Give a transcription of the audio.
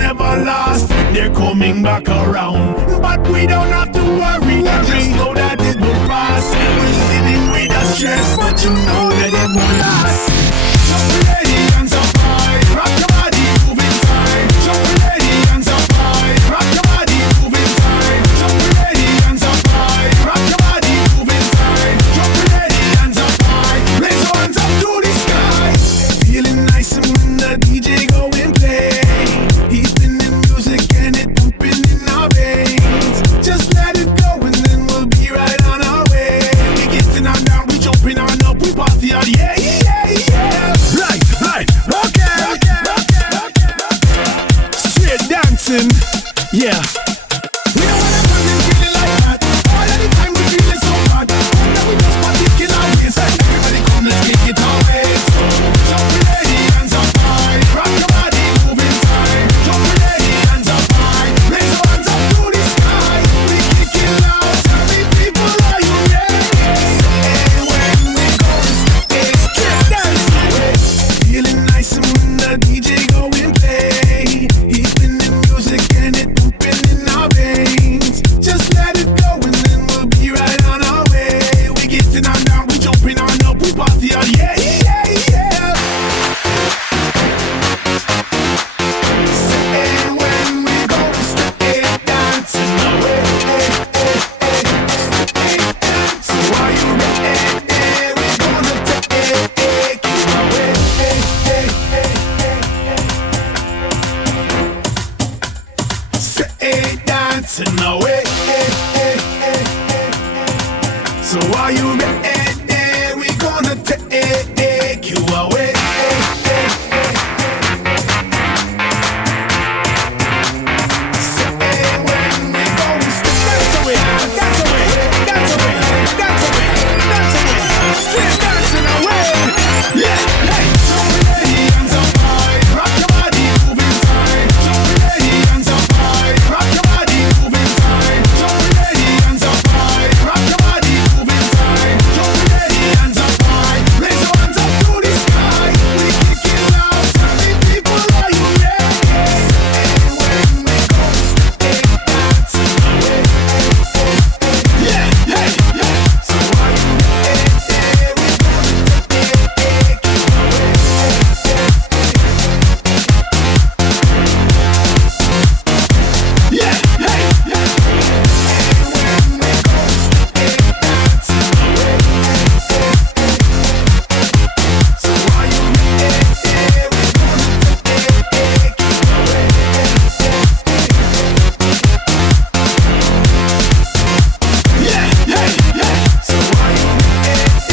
never lost. They're coming back around, but we don't have to worry. We just know that it will pass. We're living with the stress, but you know that it won't last. Jump ready, hands up high, rock your body, moving time. Jump ready, hands up high, rock your body, moving time. Jump ready, hands up high, rock your body, moving time. Jump ready, hands up high, raise your hands up to the sky. Feeling nice and when the DJ go and play, he's spinning music and it pumping in our veins. Just let it go and then we'll be right on our way. We getting on down, we jumping on up, we party on, yeah, yeah, yeah. Right, okay. Straight dancing, yeah. We don't wanna put this feeling like that. All of the time we feeling so bad. Now we just party kill our ways. Everybody come, let's kick it our ways. Jump ready, hands up high, rock your body, moving time. Jump ready, hands up high, raise your hands up to the sky. We kick it loud, tell me people, are you ready? Say when we go, straight dancing. Feeling nice and when the DJ go and play, he's spinning music and it pumping in our veins. Just let it go and then we'll be right on our way. We getting on down, we jumping on up, we party on, yeah, yeah, yeah. Say when we go straight dancing away, straight dancing. Are you ready? We're gonna take it away. Straight dancing away. So are you ready?